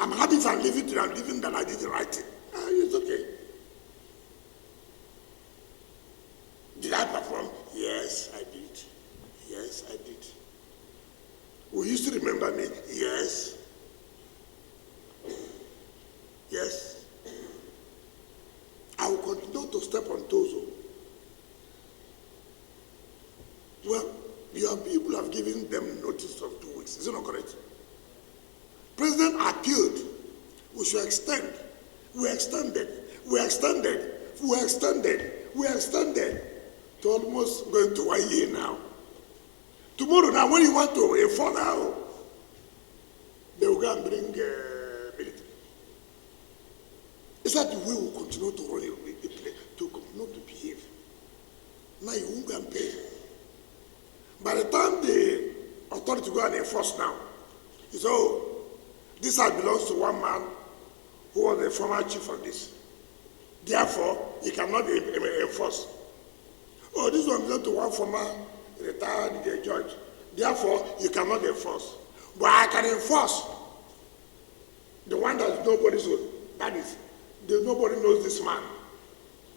I'm happy if I'm living today. I'm living that I did the right thing. It's okay. Did I perform? Yes, I did. Yes, I did. Will you still remember me? Yes. Yes. I will continue to step on toes. Well, your people have given them notice of 2 weeks. Is it not correct? President appealed. We should extend. We extended. We extended. We extended. We extended to almost going to 1 year now. Tomorrow now, when you want to enforce now, they will go and bring military. It's that we will continue to run the place, to continue to behave. Now you won't go and pay. By the time the authority go and enforce now, it's oh, this house belongs to one man who was the former chief of this. Therefore, he cannot be enforced. Oh, this one belongs to one former retired judge. Therefore, you cannot enforce. But I can enforce the one that nobody's own. That is, nobody knows this man.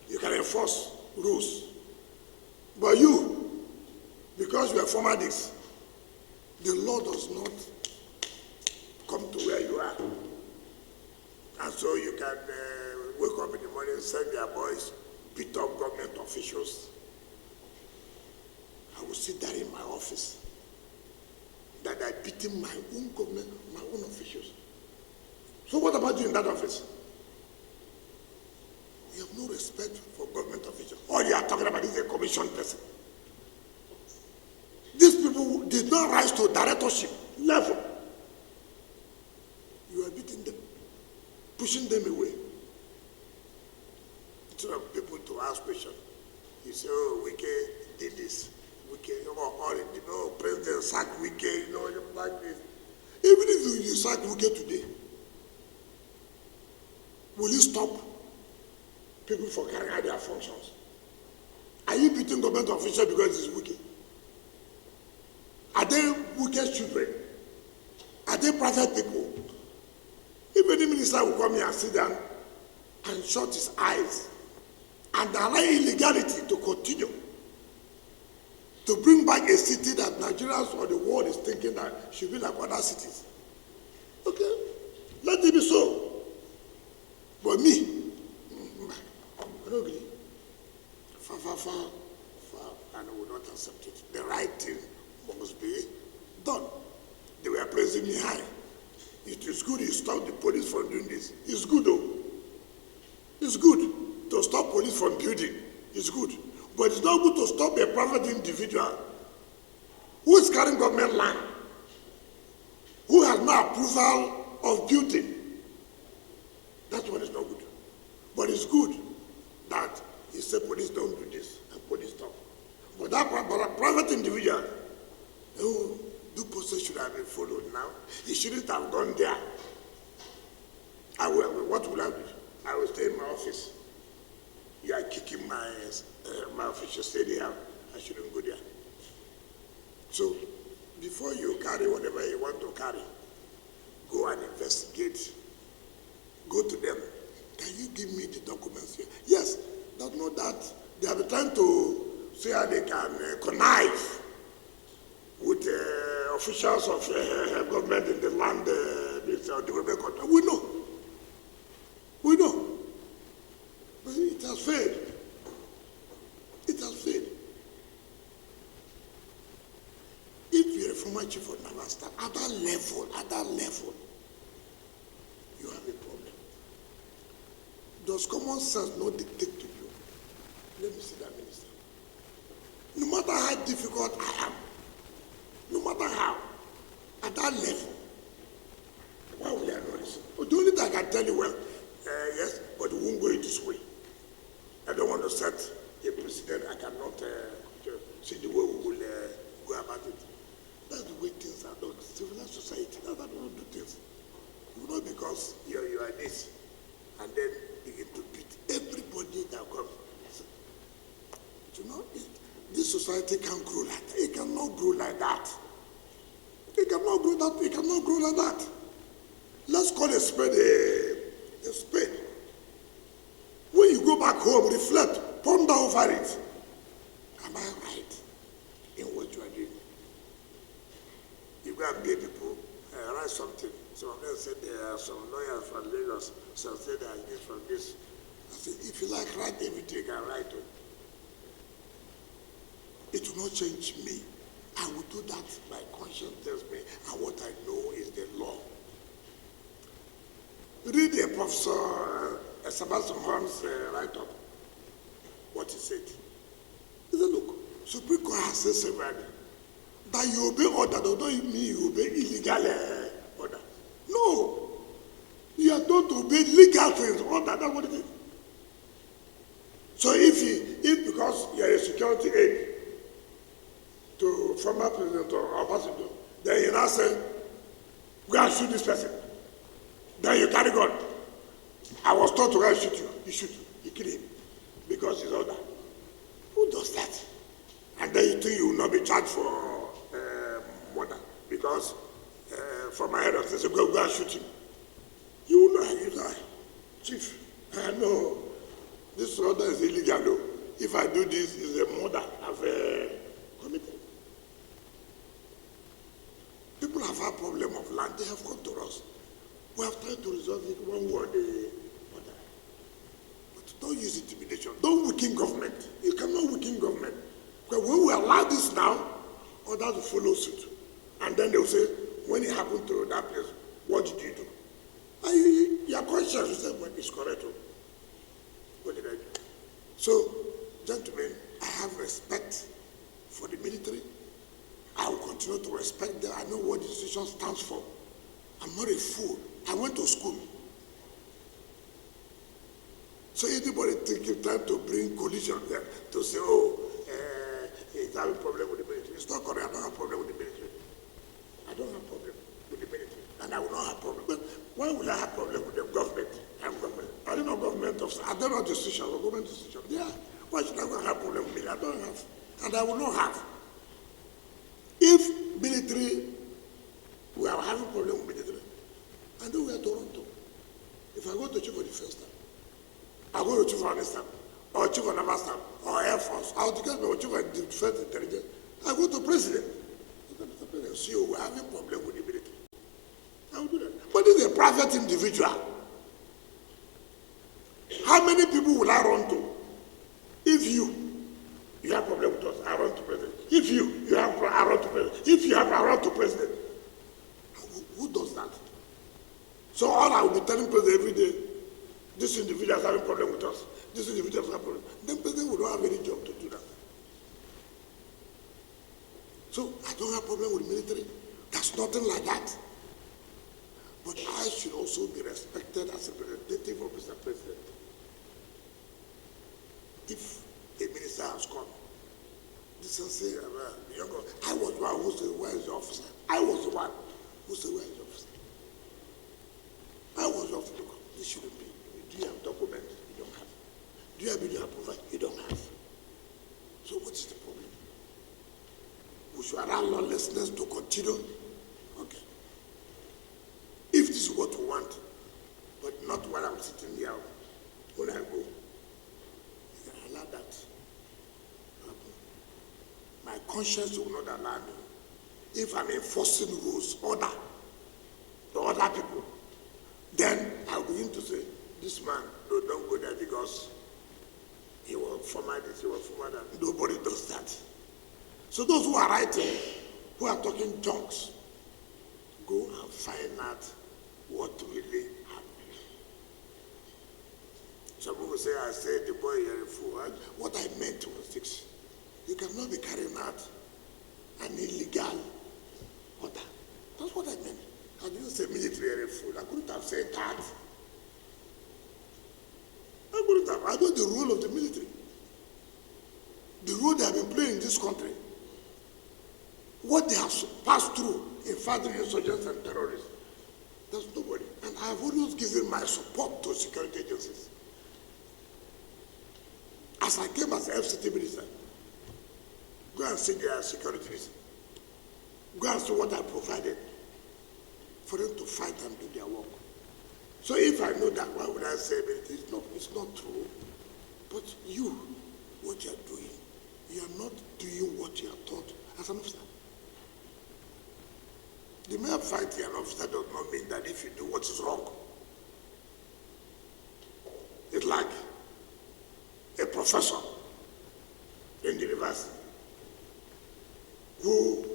You can enforce rules. But you, because you are former this, the law does not come to where you are. And so you can wake up in the morning, send their boys, beat up government officials. I will sit there in my office that I beating my own government, my own officials. So what about you in that office? You have no respect for government officials. All you are talking about is a commission person. These people did not rise to directorship level. You are beating them, pushing them away. Instead of people to ask questions, you say, oh, Wike did this. Wike, President sacked Wike, like this. Even if you sack Wike today, will you stop people from carrying out their functions? Are you beating government officials because it's Wike? Are they Wike's children? Are they private people? If any minister will come here and sit down and shut his eyes and allow illegality to continue, to bring back a city that Nigerians or the world is thinking that should be like other cities. Okay, let it be so. But me, I don't agree. Far, and I will not accept it. The right thing must be done. They were praising me high. It is good you stop the police from doing this. It's good though. It's good to stop police from building. It's good. But it's not good to stop a private individual who is carrying government land, who has no approval of building. That one is not good. But it's good that he said police don't do this and police stop. But a private individual who due process should have been followed now. He shouldn't have gone there. What will I do? I will stay in my office. You are kicking my official stay I shouldn't go there. So before you carry whatever you want to carry, go and investigate. Go to them. Can you give me the documents here? Yes, that's not that. They have been trying to see how they can connive with officials of government in the land development country. We know. We know. But it has failed. It has failed. If you're a former chief of naval staff, at that level, you have a problem. Does common sense not dictate to you? Let me see that, minister. No matter how difficult I am, no matter how, at that level, why will I not listen? But the only thing I can tell you, well, yes, but we won't go in this way. I don't want to set a precedent. I cannot see the way we will go about it. That's the way things are done. Civilized society, that's how we do things. You know, because you are this, and then begin to beat everybody that comes. You know, this society can't grow like that. It cannot grow like that. It cannot grow that. It cannot grow like that. Let's call a spade a spade. When you go back home, reflect, ponder over it. Am I right in what you are doing? You go and pay people, write something. Some of them said there are some lawyers from Lagos. Some say they are this from this. I said, if you like, write everything, you can write it. It will not change me. I will do that my conscience tells me, and what I know is the law. Read the Professor Sebastian Holmes' write-up, what he said. He said, look, Supreme Court has said severally that you obey order, does not mean you obey illegal order. No. You are told to obey legal things, order, that's what it is. So if because you are a security aide to former president or Obasanjo, then you now say, go and shoot this person. Then you carry gun. I was told to go and shoot you. You shoot him. You kill him. Because he's order. Who does that? And then you think you will not be charged for murder. Because from my head of say, go and shoot him. You will not. You die. Chief, I know this order is illegal. Though. If I do this, it's a murder I've committed. People have a problem of land. They have come to us. We have tried to resolve it one word. But don't use intimidation. Don't weaken government. You cannot weaken government. Because when we allow this now, others will follow suit. And then they'll say, when it happened to that place, what did you do? And your conscience will say, well, it's correct. What did I do? So, gentlemen, I have respect for the military. I will continue to respect them. I know what the institution stands for. I'm not a fool. I went to school. So anybody trying to bring collision there to say, oh, he's having a problem with the military. It's not correct. I don't have a problem with the military. I don't have a problem with the military. And I will not have a problem. But why would I have a problem with the government? I'm government. I don't know government officer. I don't know the institution or government institution. Yeah. Why should I have a problem with military? I don't have. And I will not have. If military, we are having a problem with military, I know we are Toronto. If I go to chief for the first time, I go to chief of army staff, or chief of naval staff, or air force, I will get my chief of defense intelligence. I go to president. Mr. President, see, we are having a problem with the military. I will do that. But this is a private individual. How many people will I run to? If you have a problem with us, I run to president. If you have I run to president. If you have I run to president. Who does that? So all I will be telling president every day, this individual is having a problem with us. This individual is having a problem. Then president will not have any job to do that. So I don't have a problem with the military. There's nothing like that. But I should also be respected as a representative of Mr. President. If a minister has come, this is say, I was the one who said, where is the officer? I was the one who said, where is the officer? I was the officer. This shouldn't be. Do you have documents? You don't have. Do you have video approval? You don't have. So what is the problem? We should allow lawlessness to continue. Okay. If this is what we want, but not while I'm sitting here, when I go, you can allow that. My conscience will not allow me. If I'm enforcing rules, order, to other people, then I'll begin to say, this man, no, don't go there because he was former this, he was former that. Nobody does that. So those who are writing, who are talking junks, go and find out what really happened. Some people say, I said the boy, you're a fool. What I meant was this. You cannot be carrying out an illegal order. That's what I meant. I didn't say military fool. I couldn't have said that. I couldn't have. I know the role of the military. The role they have been playing in this country. What they have passed through in fighting insurgents and terrorists. There's nobody. And I have always given my support to security agencies. As I came as FCT minister, go and see their securities. Go and see what I provided for them to fight and do their work. So if I know that, why would I say it? It's not true. But you, what you are doing, you are not doing what you are taught as an officer. The mere fact you're an officer does not mean that if you do what is wrong. It's like a professor in the university who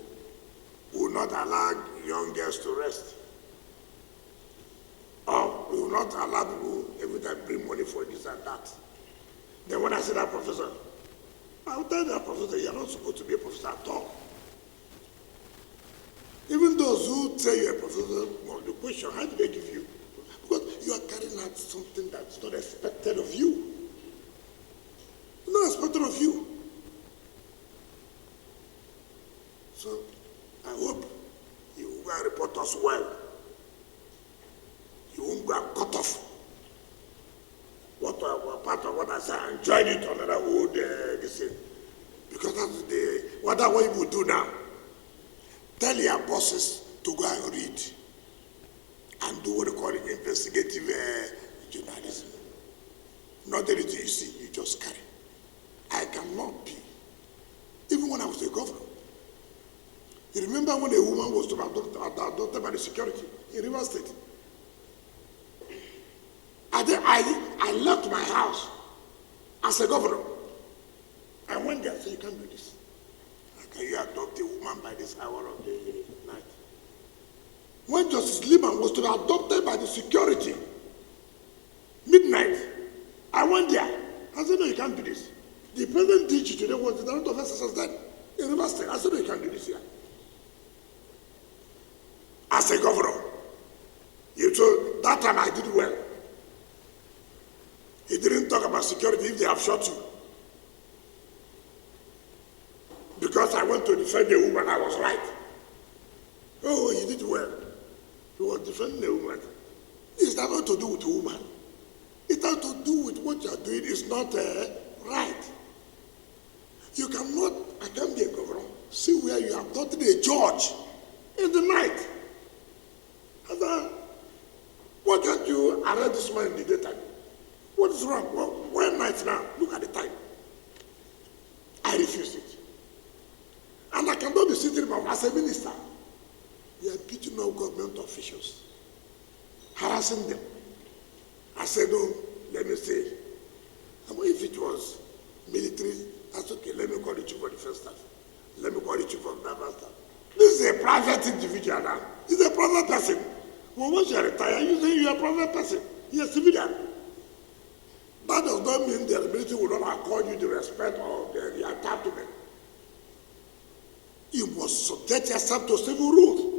will not allow young girls to rest, or will not allow people every time bring money for this and that. Then when I say that professor, I will tell that professor, you're not supposed to be a professor at all. Even those who say you're a professor, well, the question, how do they give you? Because you are carrying out something that's not expected of you. Not expected of you. So I hope you will report us well. You won't go and cut off what part of what I said and join it to another old this thing. Because that's what you will do now. Tell your bosses to go and read and do what they call investigative journalism. Not everything you see, you just carry. I cannot be. Even when I was a governor. You remember when a woman was to be adopted by the security in River State? I left my house as a governor. I went there and said, you can't do this. How can you adopt a woman by this hour of the night? When Justice Liman was to be adopted by the security, midnight, I went there. I said, no, you can't do this. The present DG today was the director of SSS then in River State. I said, no, you can't do this here. As a governor, so that time I did well. He didn't talk about security if they have shot you. Because I went to defend a woman, I was right. Oh, you did well. He was defending a woman. It's nothing to do with a woman. It has to do with what you are doing is not right. You cannot, I can't be a governor, see where you have adopted a judge in the night. Why can't you arrest this man in the daytime? What is wrong? Well, why night now? Look at the time. I refuse it. And I cannot be sitting as a minister. You are beating up government officials, harassing them. I said, no, let me say, if it was military, that's okay. Let me call the chief of the first staff. Let me call the chief of the naval staff. This is a private individual now. He's a private person. Well, once you retire, you say you're a private person. You're a civilian. That does not mean the military will not accord you the respect or the attachment. You must subject yourself to civil rules.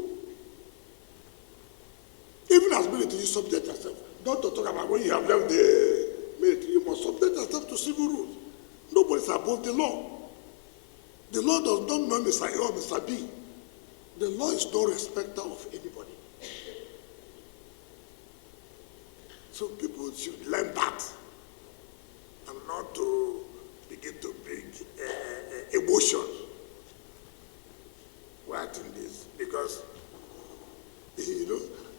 Even as military, you subject yourself. Not to talk about when you have left the military. You must subject yourself to civil rules. Nobody's above the law. The law does not know Mr. A or Mr. B. The law is no respecter of anybody. So people should learn that and not to begin to bring emotion. What in this? Because,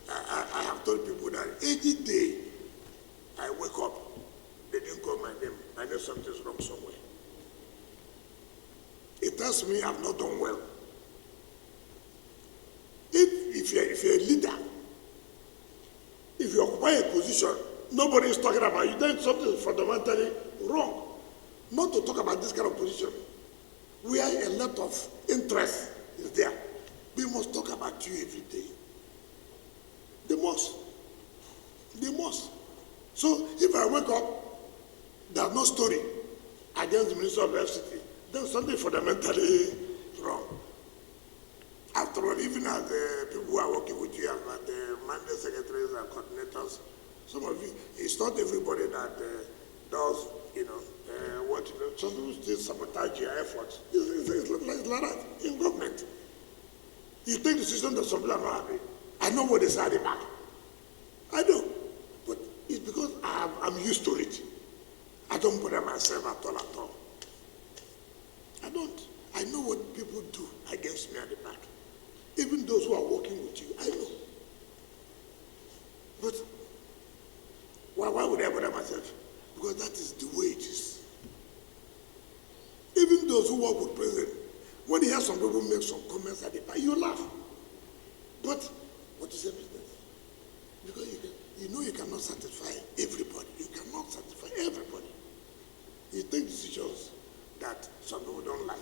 I have told people that any day I wake up, they didn't call my name. I know something's wrong somewhere. It tells me I've not done well. If you're a leader, if you occupy a position, nobody is talking about you, then something is fundamentally wrong. Not to talk about this kind of position, where a lot of interest is there. We must talk about you every day. They must. They must. So if I wake up, there's no story against the Minister of FCT, then something fundamentally wrong. After all, even as the people who are working with you, as the mandate secretaries and coordinators, some of you, it's not everybody that does, what you know. Some people still sabotage your efforts. It's like that in government. You take decisions that some people are not happy. I know what they say at the back. I know. But it's because I'm used to it. I don't bother myself at all. I don't. I know what people do against me at the back. Even those who are working with you, I know. But why would I bother myself? Because that is the way it is. Even those who work with president, when you hear some people make some comments at the time, you laugh. But what is evidence? Because you know you cannot satisfy everybody. You cannot satisfy everybody. You take decisions that some people don't like.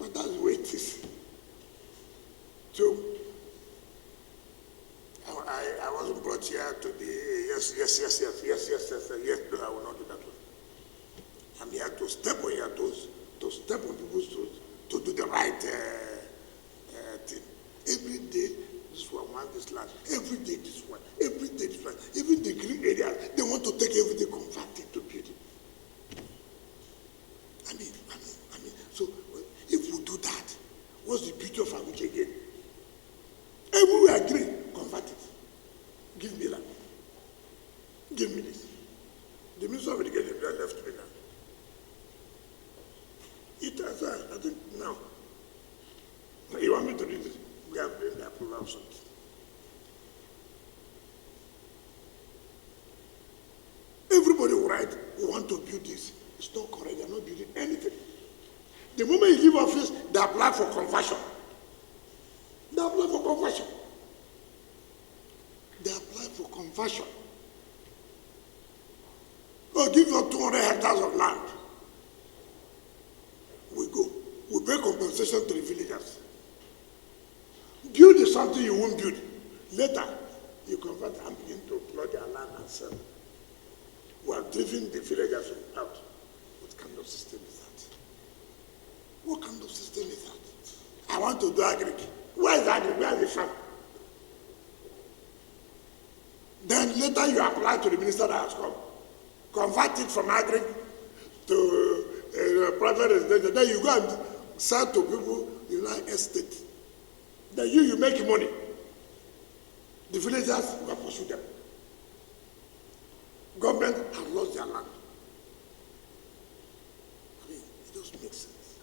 But that's the way it is. So, I wasn't brought here to be yes, no, I will not do that one. I'm here to step on your toes, to step on people's toes, to do the right thing. Every day, this one wants this land. Every day, this one. Every day, this one. Even the green areas, they want to take everything, convert it to beauty. I mean, so if we do that, what's the beauty of Abuja again? Everywhere green, convert it. Give me that. Give me this. The Minister of Education left me now. It has, I think, now. You want me to read it? We have been the approval of something. Everybody will write, we want to build this. It's not correct. They're not building anything. The moment you leave office, they apply for conversion. They apply for conversion. They apply for conversion. Oh, give you 200 hectares of land. We go. We pay compensation to the villagers. Build something you won't build. Later, you convert and begin to plot their land and sell. We are driving the villagers out. What kind of system is that? What kind of system is that? I want to do agric. Where is agric? Where is the farm? Then later you apply to the minister that has come. Convert it from agric to private residential. Then you go and sell to people in like estate. Then you make money. The villagers will pursue them. Government have lost their land. I mean, it doesn't make sense.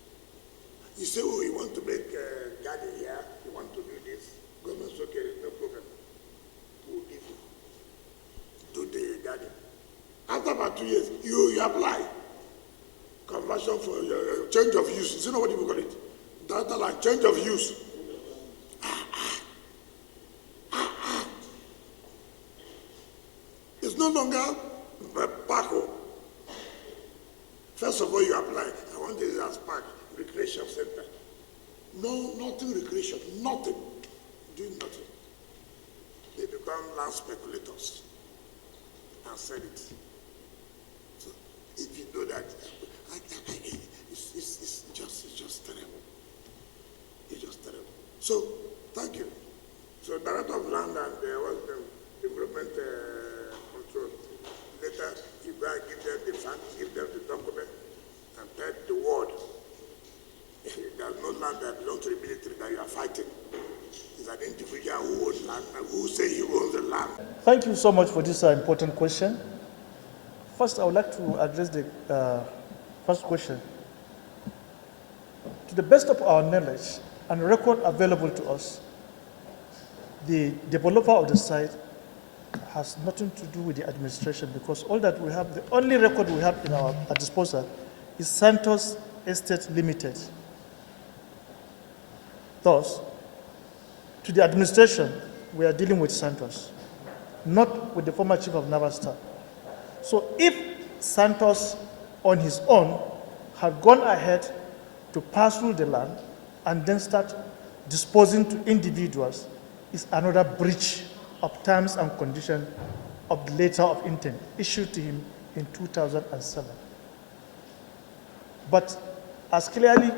You say, oh, you want to make a garden here, you want to do this. Government's okay, no problem. Who will give you? Do the garden. After about 2 years, you apply. Conversion for your change of use. You know what people call it? Data like change of use. It's no longer a park. First of all, you apply. I want this as park, recreation center. No, nothing recreation, nothing. Doing nothing. They become land speculators and sell it. So if you do that, it's just terrible. It's just terrible. So thank you. So Director of Land and what's the development control. Later, you go and give them the facts, give them the document, and tell the world there's no land that belongs to the military that you are fighting. It's an individual who owns land and who say he owns the land. Thank you so much for this important question. First, I would like to address the first question. To the best of our knowledge and record available to us, the developer of the site has nothing to do with the administration, because all that we have, the only record we have in our disposal is Santos Estate Limited. Thus, to the administration, we are dealing with Santos, not with the former chief of naval staff. So if Santos on his own had gone ahead to parcel the land and then start disposing to individuals, is another breach of terms and conditions of the letter of intent issued to him in 2007. But as clearly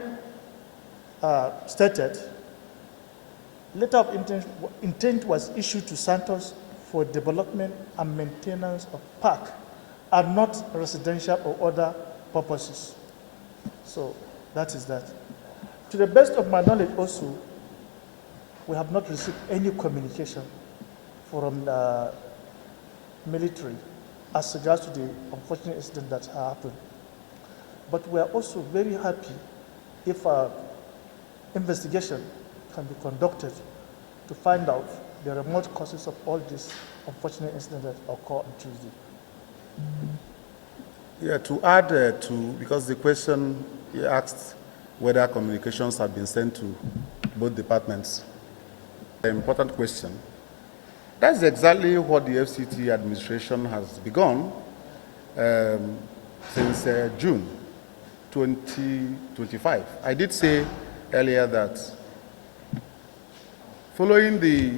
stated, letter of intent was issued to Santos for development and maintenance of park and not residential or other purposes. So that is that. To the best of my knowledge also, we have not received any communication from the military as regards to the unfortunate incident that happened. But we are also very happy if an investigation can be conducted to find out the remote causes of all these unfortunate incidents that occurred on Tuesday. Yeah, to add because the question he asked whether communications have been sent to both departments, an important question. That's exactly what the FCT administration has begun since June 2025. I did say earlier that following the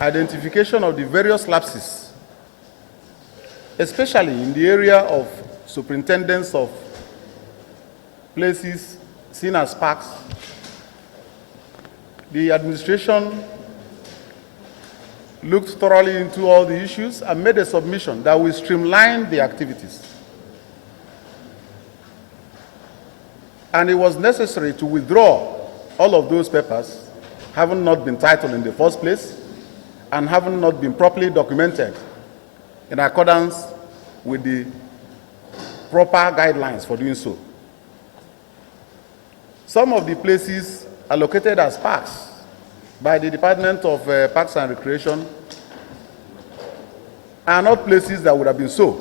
identification of the various lapses, especially in the area of superintendents of places seen as parks, the administration looked thoroughly into all the issues and made a submission that will streamline the activities. And it was necessary to withdraw all of those papers, having not been titled in the first place and having not been properly documented in accordance with the proper guidelines for doing so. Some of the places allocated as parks by the Department of Parks and Recreation are not places that would have been so.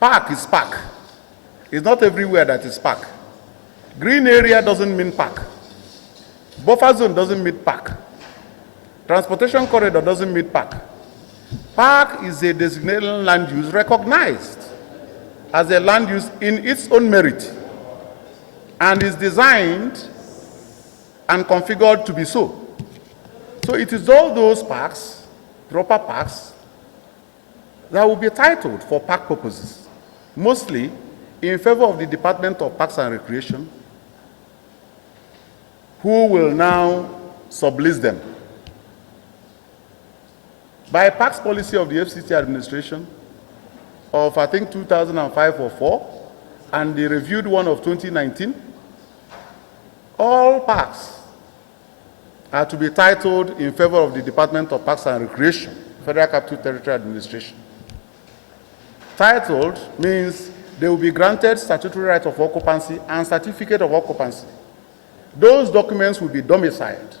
Park is park. It's not everywhere that is park. Green area doesn't mean park. Buffer zone doesn't mean park. Transportation corridor doesn't mean park. Park is a designated land use recognized as a land use in its own merit and is designed and configured to be so. So it is all those parks, proper parks, that will be titled for park purposes, mostly in favor of the Department of Parks and Recreation, who will now sublease them. By parks policy of the FCT administration of, I think, 2005 or 4, and the reviewed one of 2019, all parks are to be titled in favor of the Department of Parks and Recreation, Federal Capital Territory Administration. Titled means they will be granted statutory right of occupancy and certificate of occupancy. Those documents will be domiciled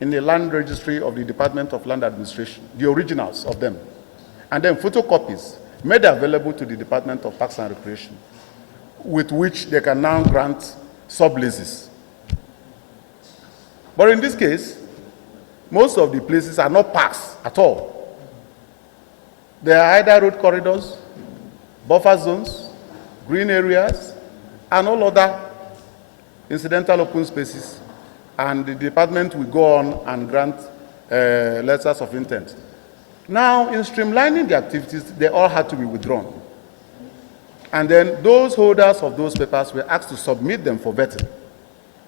in the land registry of the Department of Land Administration, the originals of them, and then photocopies made available to the Department of Parks and Recreation, with which they can now grant subleases. But in this case, most of the places are not parks at all. They are either road corridors, buffer zones, green areas, and all other incidental open spaces, and the department will go on and grant letters of intent. Now, in streamlining the activities, they all had to be withdrawn. And then those holders of those papers were asked to submit them for vetting.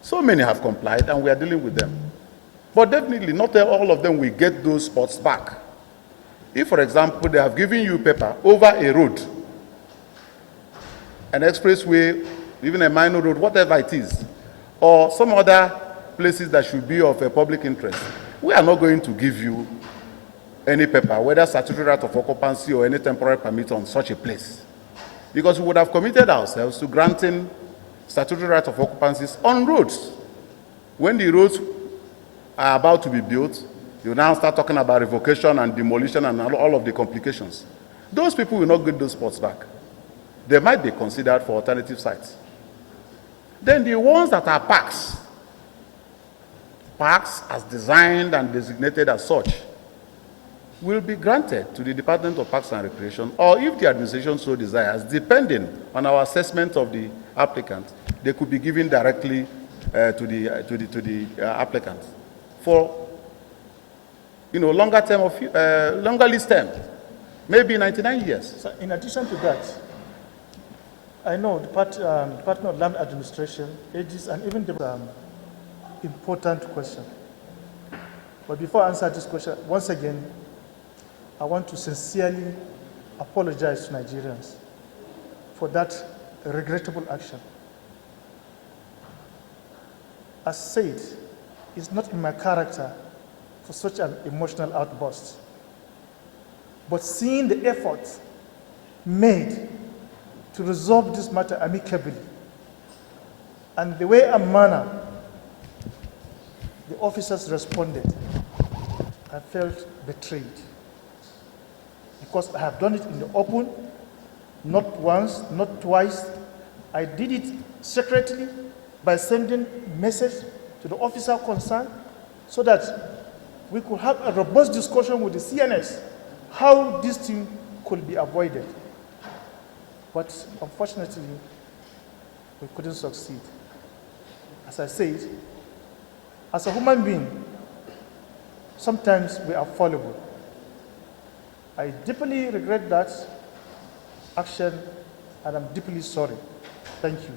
So many have complied, and we are dealing with them. But definitely, not all of them will get those spots back. If, for example, they have given you paper over a road, an expressway, even a minor road, whatever it is, or some other places that should be of a public interest, we are not going to give you any paper, whether statutory right of occupancy or any temporary permit on such a place. Because we would have committed ourselves to granting statutory right of occupancies on roads. When the roads are about to be built, you now start talking about revocation and demolition and all of the complications. Those people will not get those spots back. They might be considered for alternative sites. Then the ones that are parks as designed and designated as such, will be granted to the Department of Parks and Recreation, or if the administration so desires, depending on our assessment of the applicant, they could be given directly to the applicant for longer lease term, maybe 99 years. So in addition to that, I know the Department of Land Administration ages and even the important question. But before I answer this question, once again, I want to sincerely apologize to Nigerians for that regrettable action. As said, it's not in my character for such an emotional outburst. But seeing the effort made to resolve this matter amicably, and the way and manner the officers responded, I felt betrayed. because I have done it in the open, not once, not twice. I did it secretly by sending message to the officer concerned so that we could have a robust discussion with the CNS how this thing could be avoided. But unfortunately, we couldn't succeed. As I said, as a human being, sometimes we are fallible. I deeply regret that action, and I'm deeply sorry. Thank you.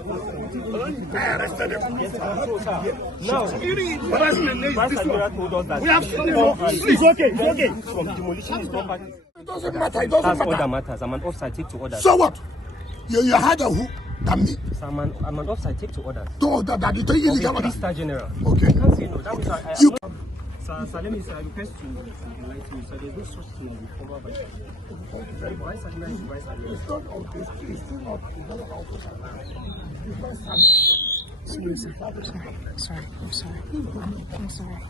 I arrested him. Now, we have it's okay. From demolition is property. It doesn't matter. It doesn't That's matter. other matters. I'm an offside, take to orders. So what? You harder who than me? So I'm an offside, take to orders. No, that you take illegal order. Mr. General. Okay. I can't say no. That means You. Sir, let me say, I request to enlighten you. So there's no such thing as former vice admiral. Vice admiral is vice admiral. It's not Sorry. I'm sorry.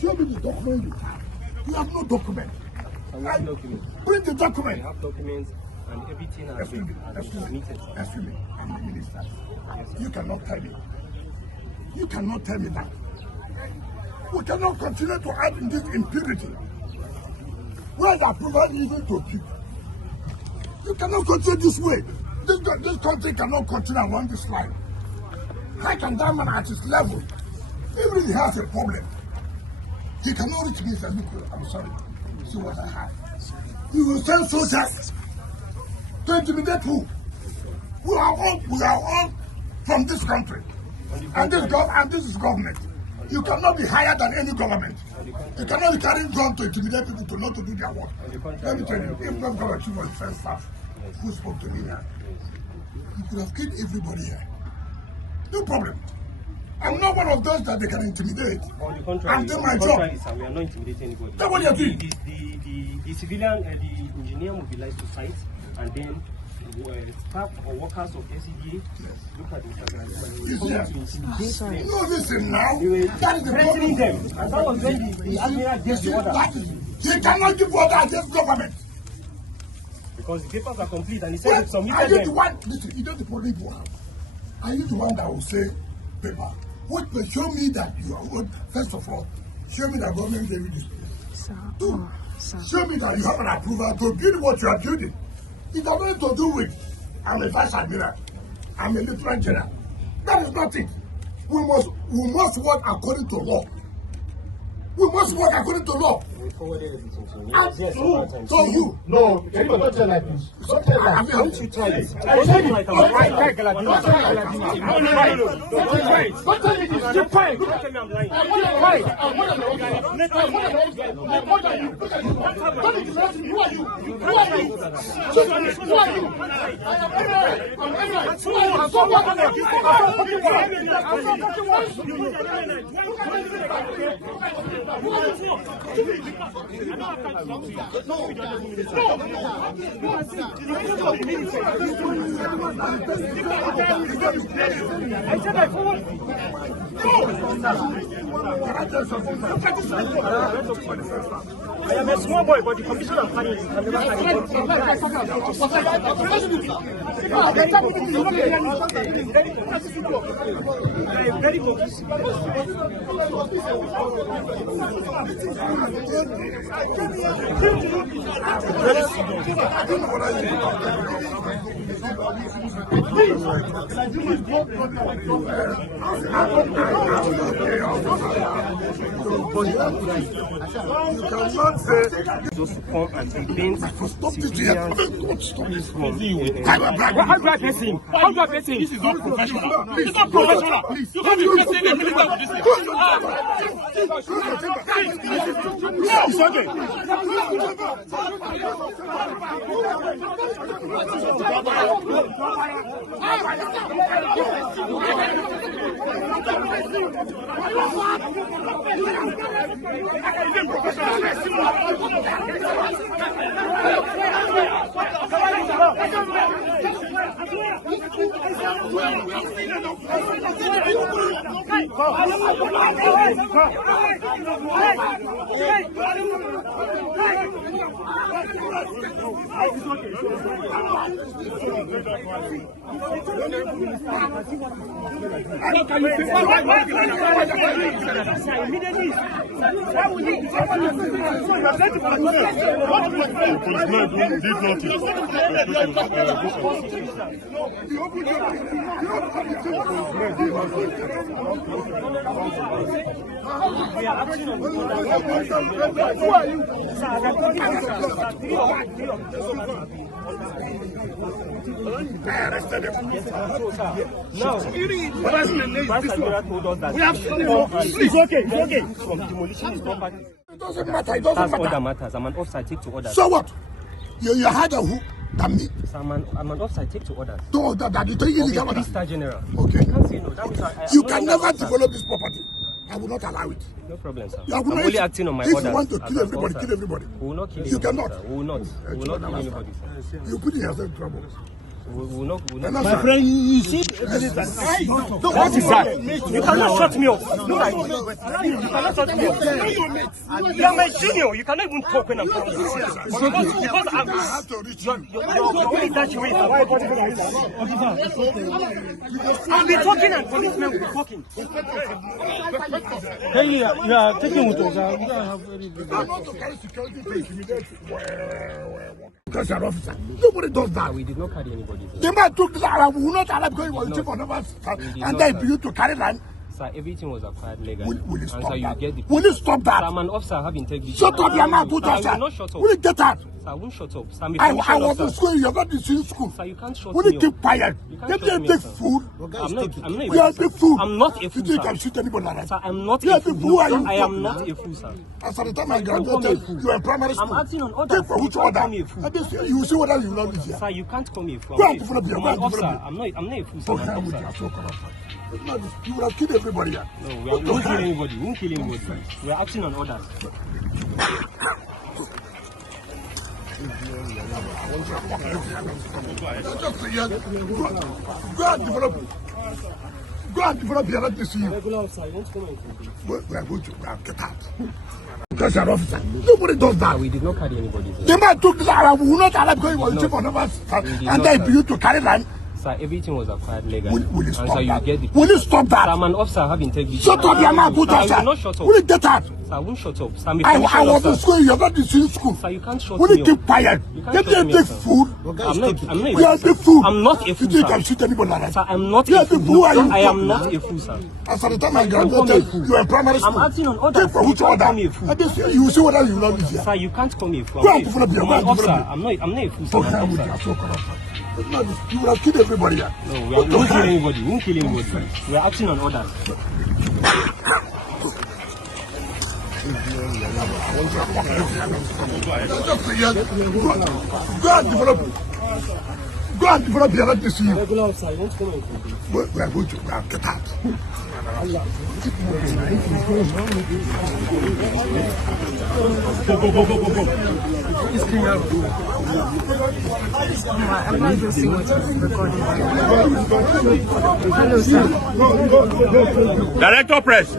Show me the document you have. You have no document. What document? Bring the I document. have documents and everything has been submitted. Excuse me. I'm the minister. You cannot tell me. You cannot tell me that. We cannot continue to add in this impurity. Where the approval even to people. You cannot continue this way. This country cannot continue along this line. How can that man at his level, even if he has a problem, he cannot reach me and say, look, I'm sorry, see what I have. You will send soldiers to intimidate who? We are all from this country. And this is government. You cannot be higher than any government. You cannot be carrying gun to intimidate people to not to do their work. Let me tell you, if not government chief was defense staff who spoke to me here, you could have killed everybody here. No problem. I'm not one of those that they can intimidate. On the contrary, I'm doing my job. Sir, we are not intimidating anybody. That's what you're doing. The civilian, the engineer mobilized to site, and then staff or workers of SCDA look at the No, listen now. That is the threatening problem. them. And that was when the admiral gave the order. He cannot give order against government. Because the papers are complete and he said he Are submitted you the them. one? Listen, you know the problem you have. Are you the one that will say, paper? What will show me that you are good? First of all, show me that government gave you this place. Two, show me that you have an approval to build what you are building. It has nothing to do with I'm a vice admiral, I'm a lieutenant general. That is not it. We must work according to law. We must work according to law. We forwarded everything to you. And Yes, so you. No, can you not tell like this? Don't tell like this. Don't you try this. I said it. Like Don't I'm try lying. like that. Don't try like this. No. Don't try it. Don't tell me this. Keep quiet. Don't tell me I'm lying. I'm more than right. I'm more than right. I'm more than right. I'm more than you. Look at you. Don't interrupt me. Who are you? Who are you? Who are you? I am Emirates. I'm Emirates. Who are you? I'm so welcome. I'm so fucking well. I'm so fucking well. Who are you? I said I forward. I am a small boy, but the commission I'm carrying can never very Please, Nobody can try. You cannot say. Just to come and prevent civilians from. How do I face him? How do I face him? This is not professional. It's not professional. Please. You can't be facing a minister with this thing. It's okay. We have seen it. It's okay. It's okay. From demolition is property. It doesn't matter. It doesn't That's all matter. that matters. I'm an officer. I take to orders. So what? You had a who than me. So I'm an officer. I take to orders. To order that you take illegal Of a order. 3-star general. Okay. I can't say no. That means You I'm can not never officer. develop this property. I will not allow it. No problem, sir. You I'm will not- only acting on my if orders. you want to as kill an everybody, officer. kill everybody. We will not kill You anybody, cannot. sir. We will not. We will not kill anybody, sir. You put yourself in trouble. We will not. My friend, you see, what is that? You cannot shut me up. You cannot shut me up. You are my junior. You cannot even talk when I'm talking. Because I have to reach you. you're only that way. I'll be talking and policemen will be talking. Hey, you are taking with us. We don't have any. I'm not to carry security to intimidate because you're an officer. Nobody does that. We did not carry anybody. The man took the Arab, we will not allow because he was chief of numbers, and then you to carry land. Sir, everything was acquired legally. Will you And stop sir, you that? get the. Will you stop Sir, that? I'm an officer. I have integrity. Shut up, your mouth, put Sir, I yourself. will not shut up. Will you get out? Sir, I won't shut up. Sir, I'm a I commissioned was in officer. school, you're not in school. Sir, you can't shut Will me you up. keep quiet? You If can't you're shut a me big up, sir. fool, I'm not a you're a fool, big sir. fool. I'm not a You fool, think you can sir. shoot anybody like that? Sir, I'm not You're a a big fool. fool. Who are you? I am not a fool, sir. As at the time I Don't call me a graduated, fool. you were in primary school. I'm acting on orders. Take for You which can't order? call me a fool. And this, you will see whether you will not be here. Sir, you can't call me a fool. Go I'm and not a develop fool. your- I'm go an and officer. develop I'm not a fool, sir. Okay, I'm an I'm with you. officer. I'm so corrupt. You will have killed everybody here. No, we won't kill anybody. We won't kill anybody. We are acting on orders. Go and develop. Go and develop here. Let me see you. Regular officer, you won't come and complain. We are going to get out. Because you're an officer. Nobody does that. We did not carry anybody. Sir. The man took the Arab, we will not allow because he was chief of numbers, and then you to carry land. Sir, everything was acquired legally. Will you And stop sir, you that? get the. Will you stop Sir, that? I'm an officer. I have integrity. Shut up, your mouth, put Sir, I will not yourself. shut up. Will you get out? Sir, I won't shut up. Sir, I'm a I commissioned was in officer. school, you're not in school. Sir, you can't shut Will me you up. keep quiet? You can't Get shut a me big up, sir. fool. I'm not a You're a big fool. I'm not a You fool, think you can sir. shoot anybody like that? Sir, I'm not You're a a big fool. fool. Who are you? I am not a fool, sir. As at the time I Don't call me a graduated, fool. you were in primary school. I'm acting on orders. Take for You which can't order? call me a fool. And this, you will see whether you will not be here. Sir, you can't call me a fool. Go I'm and not a develop fool. your- I'm go an and officer. develop I'm not a fool, sir. Okay, I'm I'm an with you. I'm officer. so corrupt. You will have killed everybody here. No, we won't kill anybody. We won't kill anybody. We are acting on orders. Go and develop. Go and develop here. Let me see you. Regular officer, you won't come and complain. We are going to get out. I'm not even seeing what is recording. Hello, sir. Director press.